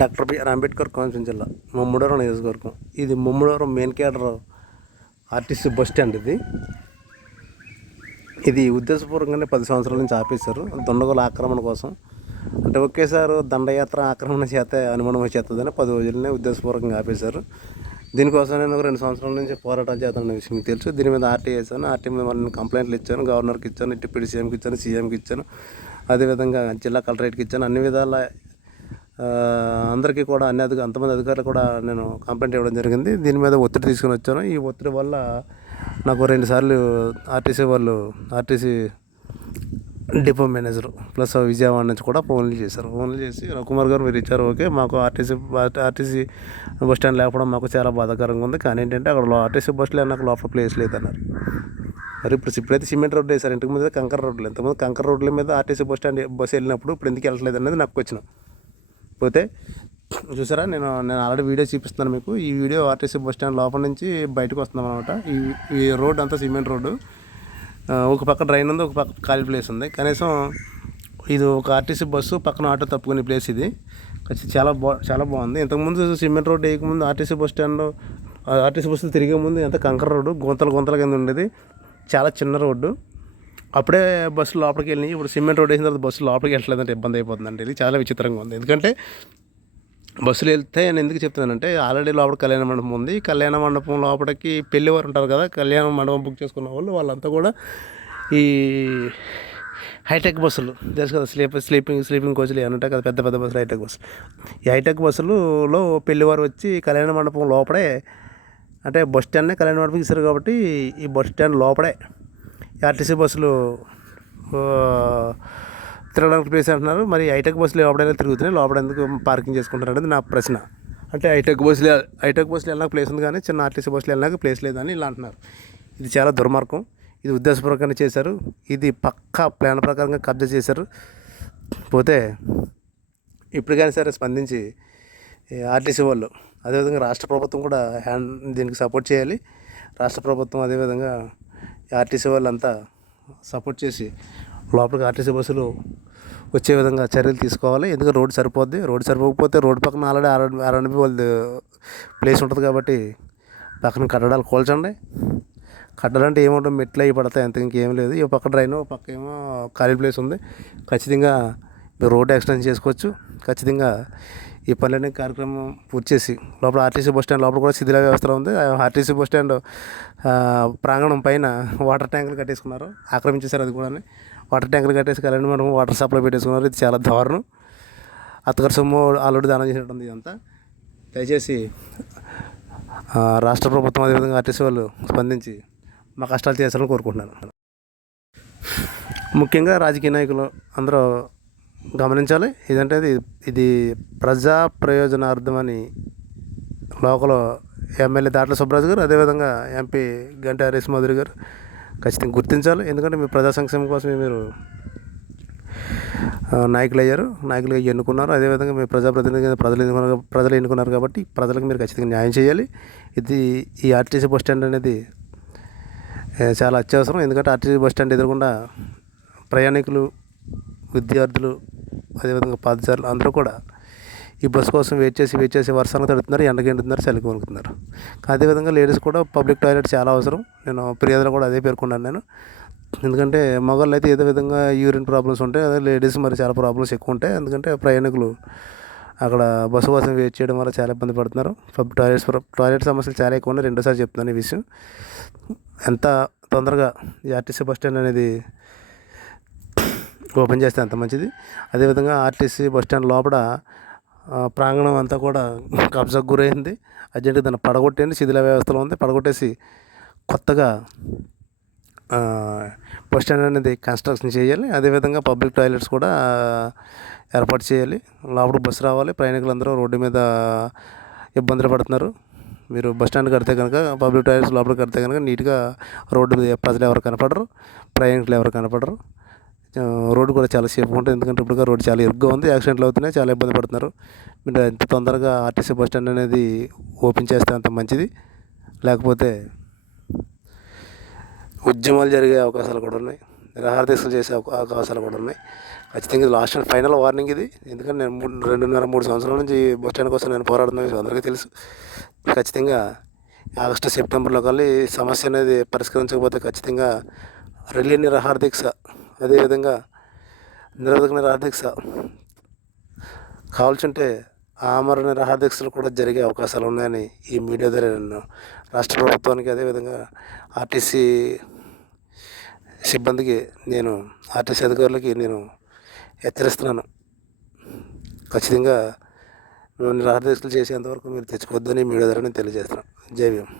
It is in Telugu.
డాక్టర్ బిఆర్ అంబేద్కర్ కోనసీమ జిల్లా ముమ్మడివరం నియోజకవర్గం. ఇది Mummidivaram main cadre RTC bus stand. ఇది ఉద్దేశపూర్వకంగానే 10 సంవత్సరాల నుంచి ఆపేశారు దుండగుల ఆక్రమణ కోసం. అంటే ఒకేసారి దండయాత్ర ఆక్రమణ చేత అనుమానం వచ్చేస్తుందని 10 రోజులనే ఉద్దేశపూర్వకంగా ఆపేశారు. దీనికోసం నేను 2 సంవత్సరాల నుంచి పోరాటాలు చేస్తున్న విషయం మీకు తెలుసు. దీని మీద ఆర్టీ వేసాను. ఆర్టీ మీద నేను కంప్లైంట్లు ఇచ్చాను. గవర్నర్కి ఇచ్చాను, డిప్యూటీ సీఎంకి ఇచ్చాను, సీఎంకి ఇచ్చాను, అదేవిధంగా జిల్లా కలెక్టరేట్కి ఇచ్చాను. అన్ని విధాల అందరికీ కూడా అంతమంది అధికారులు కూడా నేను కంప్లైంట్ ఇవ్వడం జరిగింది. దీని మీద ఒత్తిడి తీసుకుని వచ్చాను. ఈ ఒత్తిడి వల్ల నాకు 2 సార్లు RTC depot manager plus Vijayawada నుంచి కూడా ఫోన్లు చేసి రఘుకుమార్ గారు మీరు ఇచ్చారు ఓకే, మాకు ఆర్టీసీ బస్ స్టాండ్ లేకపోవడం మాకు చాలా బాధాకరంగా ఉంది. కానీ ఏంటంటే అక్కడ ఆర్టీసీ బస్సులో నాకు లోపల ప్లేస్ లేదన్నారు. మరి ఇప్పుడైతే సిమెంట్ రోడ్డు వేసారు. ఇంతకు మీద కంకర రోడ్లు. ఇంతకుముందు కంకర రోడ్ల మీద ఆర్టీసీ బస్సు వెళ్ళినప్పుడు ఇప్పుడు ఎందుకు వెళ్ళట్లేదు అనేది నాకు వచ్చిన పోతే చూసారా. నేను ఆల్రెడీ వీడియో చూపిస్తున్నాను మీకు. ఈ వీడియో ఆర్టీసీ బస్ స్టాండ్ లోపల నుంచి బయటకు వస్తున్నాం అనమాట. ఈ రోడ్ అంతా సిమెంట్ రోడ్డు. ఒక పక్క డ్రైన్ ఉంది, ఒక పక్క ఖాళీ ప్లేస్ ఉంది. కనీసం ఇది ఒక ఆర్టీసీ బస్సు పక్కన ఆటో తప్పుకునే ప్లేస్ ఇది. చాలా బాగుంది. ఇంతకుముందు సిమెంట్ రోడ్డు వేయకముందు ఆర్టీసీ బస్సులు తిరిగే ముందు ఎంత కంకర రోడ్డు, గుంతల కింద ఉండేది. చాలా చిన్న రోడ్డు. అప్పుడే బస్సు లోపలికి వెళ్ళినాయి. ఇప్పుడు సిమెంట్ రోడ్ వేసిన తర్వాత బస్సు లోపలికి వెళ్ళలేదంటే ఇబ్బంది అయిపోతుందండి. ఇది చాలా విచిత్రంగా ఉంది. ఎందుకంటే బస్సులు వెళ్తే నేను ఎందుకు చెప్తున్నానంటే ఆల్రెడీ లోపల కళ్యాణ మండపం ఉంది. కళ్యాణ మండపం లోపలికి పెళ్ళివారు ఉంటారు కదా, కళ్యాణ మండపం బుక్ చేసుకున్న వాళ్ళంతా కూడా ఈ హైటెక్ బస్సులు తెలుసు కదా, స్లీపింగ్ కోచ్లు ఏమైనా ఉంటాయి కదా, పెద్ద బస్సులు, హైటెక్ బస్సులు. ఈ హైటెక్ బస్సులలో పెళ్ళివారు వచ్చి కళ్యాణ మండపం లోపడే, అంటే బస్ స్టాండ్నే కళ్యాణ మండపం ఇస్తారు కాబట్టి ఈ బస్ స్టాండ్ లోపడే ఆర్టీసీ బస్సులు తిరగడానికి ప్లేస్ అంటున్నారు. మరి హైటెక్ బస్సులు లోపడైనా తిరుగుతున్నాయి, లోపల ఎందుకు పార్కింగ్ చేసుకుంటారు అనేది నా ప్రశ్న. అంటే హైటెక్ బస్సులు వెళ్ళినాక ప్లేస్ ఉంది కానీ చిన్న ఆర్టీసీ బస్సులు వెళ్ళినాక ప్లేస్ లేదని ఇలా అంటున్నారు. ఇది చాలా దుర్మార్గం. ఇది ఉద్దేశపూర్వకంగా చేశారు. ఇది పక్కా ప్లాన్ ప్రకారంగా కబ్జా చేశారు. పోతే ఇప్పుడు కానీ సరే స్పందించి ఆర్టీసీ వాళ్ళు, అదేవిధంగా రాష్ట్ర ప్రభుత్వం కూడా దీనికి సపోర్ట్ చేయాలి. రాష్ట్ర ప్రభుత్వం అదేవిధంగా ఆర్టీసీ వాళ్ళంతా సపోర్ట్ చేసి లోపలికి ఆర్టీసీ బస్సులు వచ్చే విధంగా చర్యలు తీసుకోవాలి. ఎందుకంటే రోడ్డు సరిపోకపోతే రోడ్డు పక్కన ఆల్రెడీ ఆర్ఎండ్బి వాళ్ళది ప్లేస్ ఉంటుంది కాబట్టి పక్కన కట్టడాలు కూల్చండి. కట్టాలంటే ఏముంటుంది, మెట్లు అవి పడతాయి, అంత ఇంకేం లేదు. ఈ పక్క డ్రైన్, పక్క ఏమో ఖాళీ ప్లేస్ ఉంది. ఖచ్చితంగా మీరు రోడ్డు ఎక్స్టెండ్ చేసుకోవచ్చు. ఖచ్చితంగా ఈ పనులనే కార్యక్రమం పూర్తి చేసి లోపల ఆర్టీసీ బస్ స్టాండ్ లోపల కూడా శిథిల వ్యవస్థ ఉంది. ఆర్టీసీ బస్ స్టాండ్ ప్రాంగణం పైన వాటర్ ట్యాంకులు కట్టేసుకున్నారు, ఆక్రమించేశారు. అది కూడా వాటర్ ట్యాంకులు కట్టేసి కళ్యాణ మండపం వాటర్ సప్లై పెట్టేసుకున్నారు. ఇది చాలా దారుణం. అత్తగారి సొమ్ము ఆల్రెడీ దానం చేసినట్టుంది ఇదంతా. దయచేసి రాష్ట్ర ప్రభుత్వం అదేవిధంగా ఆర్టీసీ వాళ్ళు స్పందించి మా కష్టాలు చేస్తారని కోరుకుంటున్నాను. ముఖ్యంగా రాజకీయ నాయకులు అందరూ గమనించాలి. ఇది ప్రజా ప్రయోజనార్థమని లోకల్ ఎమ్మెల్యే దాట్ల సుబ్బరాజు గారు, అదేవిధంగా ఎంపీ గంటా హరీష్ మధురి గారు ఖచ్చితంగా గుర్తించాలి. ఎందుకంటే మీ ప్రజా సంక్షేమం కోసమే మీరు నాయకులుగా ఎన్నుకున్నారు. అదేవిధంగా మీ ప్రజాప్రతినిధి ప్రజలు ఎన్నుకున్నారు కాబట్టి ప్రజలకు మీరు ఖచ్చితంగా న్యాయం చేయాలి. ఈ ఆర్టీసీ బస్ స్టాండ్ అనేది చాలా అత్యవసరం. ఎందుకంటే ఆర్టీసీ బస్ స్టాండ్ ఎదురకుండా ప్రయాణికులు, విద్యార్థులు, అదేవిధంగా పాదచారులు అందరూ కూడా ఈ బస్సు కోసం వెయిట్ చేసి వర్షాలను తడుతున్నారు, ఎండకి ఎండుతున్నారు, చలికి వణుకుతున్నారు. అదేవిధంగా లేడీస్ కూడా పబ్లిక్ టాయిలెట్ చాలా అవసరం. నేను ఫిర్యాదులో కూడా అదే పేర్కొన్నాను నేను. ఎందుకంటే మగవాళ్ళు అయితే ఏదో విధంగా యూరిన్ ప్రాబ్లమ్స్ ఉంటాయి, అదే లేడీస్ మరి చాలా ప్రాబ్లమ్స్ ఎక్కువ ఉంటాయి. ఎందుకంటే ప్రయాణికులు అక్కడ బస్సు కోసం వెయిట్ చేయడం వల్ల చాలా ఇబ్బంది పడుతున్నారు. టాయిలెట్ సమస్యలు చాలా ఎక్కువ ఉన్నాయి. రెండోసారి చెప్తున్నాను ఈ విషయం. ఎంత తొందరగా ఈ ఆర్టీసీ బస్ స్టాండ్ అనేది ఓపెన్ చేస్తే అంత మంచిది. అదేవిధంగా ఆర్టీసీ బస్ స్టాండ్ లోపల ప్రాంగణం అంతా కూడా కబ్జాకు గురైంది. అర్జెంటుగా దాన్ని పడగొట్టేయండి. శిథిల వ్యవస్థలో ఉంది, పడగొట్టేసి కొత్తగా బస్ స్టాండ్ అనేది కన్స్ట్రక్షన్ చేయాలి. అదేవిధంగా పబ్లిక్ టాయిలెట్స్ కూడా ఏర్పాటు చేయాలి. లోపల బస్సు రావాలి. ప్రయాణికులందరూ రోడ్డు మీద ఇబ్బందులు పడుతున్నారు. మీరు బస్ స్టాండ్ కడితే కనుక, పబ్లిక్ టాయిలెట్స్ లోపల కడితే కనుక నీట్గా రోడ్డు మీద ప్రజలు ఎవరు కనపడరు, ప్రయాణికులు ఎవరు కనపడరు. రోడ్డు కూడా చాలా సేఫ్గా ఉంటుంది. ఎందుకంటే ఇప్పుడు రోడ్డు చాలా ఇరుగ్గా ఉంది, యాక్సిడెంట్లు అవుతున్నాయి, చాలా ఇబ్బంది పడుతున్నారు. మీరు ఎంత తొందరగా ఆర్టీసీ బస్ స్టాండ్ అనేది ఓపెన్ చేస్తే అంత మంచిది. లేకపోతే ఉద్యమాలు జరిగే అవకాశాలు కూడా ఉన్నాయి, నిరాహార దీక్షలు చేసే అవకాశాలు కూడా ఉన్నాయి. ఖచ్చితంగా ఇది లాస్ట్ అండ్ ఫైనల్ వార్నింగ్ ఇది. ఎందుకంటే నేను 2.5-3 సంవత్సరాల నుంచి బస్ స్టాండ్ కోసం నేను పోరాడుతున్న విషయం అందరికీ తెలుసు. ఖచ్చితంగా ఆగస్టు సెప్టెంబర్లో కల్లా ఈ సమస్య అనేది పరిష్కరించకపోతే ఖచ్చితంగా రిలే నిరాహార దీక్ష, అదేవిధంగా నిరోధక నిరాహార దీక్ష, కావాల్సింటే ఆమరణ నిరాహార దీక్షలు కూడా జరిగే అవకాశాలు ఉన్నాయని ఈ మీడియా ద్వారా నేను రాష్ట్ర ప్రభుత్వానికి, అదేవిధంగా ఆర్టీసీ సిబ్బందికి, ఆర్టీసీ అధికారులకి నేను హెచ్చరిస్తున్నాను. ఖచ్చితంగా నిరాహార దీక్షలు చేసేంతవరకు మీరు తెచ్చుకోవద్దని మీడియా ద్వారా నేను తెలియజేస్తున్నాను. జై భీమ్.